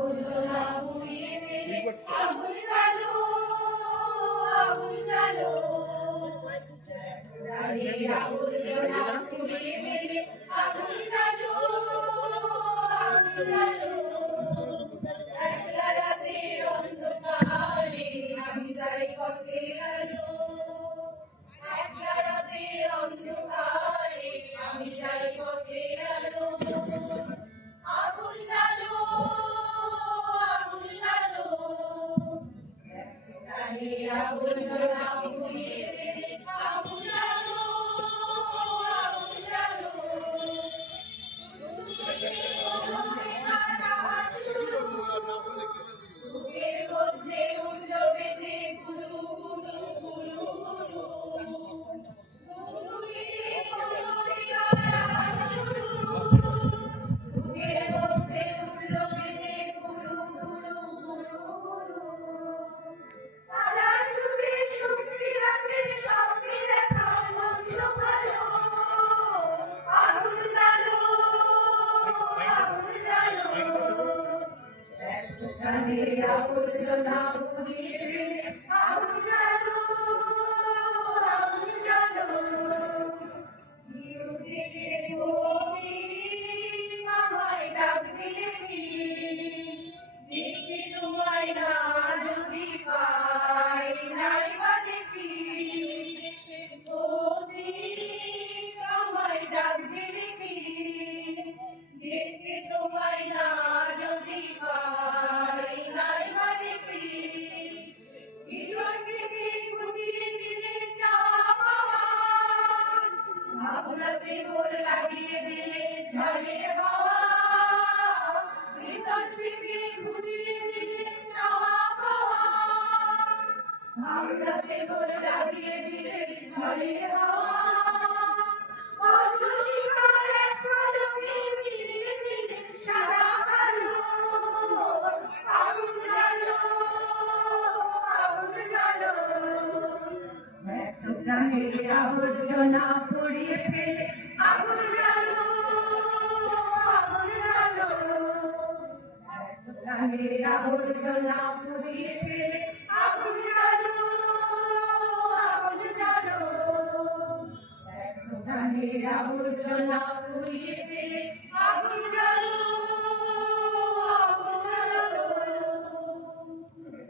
আবর্জনা পুড়িয়ে ফেলে আগুন জ্বালো, আগুন জ্বালো। আবর্জনা পুড়িয়ে ফেলে আগুন জ্বালো, আগুন জ্বালো। একলা রাতের অন্ধকারে আমি যাই পথে আলো, একলা রাতের অন্ধকারে আমি যাই পথে আলো। আগুন জ্বালো, আগুন জ্বালো। আবর্জনা পুড়িয়ে ফেলে আগুন জ্বালো, আগুন জ্বালো। বুকের মধ্যে উঠল বেজে গুরু গুরু গুরু গুরু। বুকের মধ্যে উঠল বেজে গুরু গুরু গুরু গুরু। পালার ছুটে শক্তি রাতের স্বপ্নে দেখা মন্দ ভালো। আগুন জ্বালো, আগুন জ্বালো। প্রাণের আবর্জনা পুড়িয়ে ফেলে আগুন জ্বালো, আগুন জ্বালো। দেশের গতি আমায় ডাক দিলে কি, দেখি তোমায় না যদি পাই নাই বা দেখি। দেশের গতি আমায় ডাক দিলে কি, দেখি তোমায় না যদি পাই নাই বা দেখি। ভীষণ থেকে ঘুচিয়ে দিলে চাওয়া পাওয়া, ভাবনাতে মোর লাগিয়ে দিলে ঝড়ের হাওয়া। ভিতর থেকে ঘুচিয়ে দিলে চাওয়া পাওয়া, ভাবনাতে মোর লাগিয়ে দিলে ঝড়ের হাওয়া। বজ্র শিখার এক পলকে মিলিয়ে দিলে সাদা কালো। আগুন জ্বালো, আগুন জ্বালো। প্রাণের আবর্জনা পুড়িয়ে ফেলে আগুন জ্বালো, আগুন জ্বালো। প্রাণের আবর্জনা পুড়িয়ে ফেলে আগুন জ্বালো, আগুন জ্বালো। প্রাণের আবর্জনা পুড়িয়ে ফেলে আগুন জ্বালো।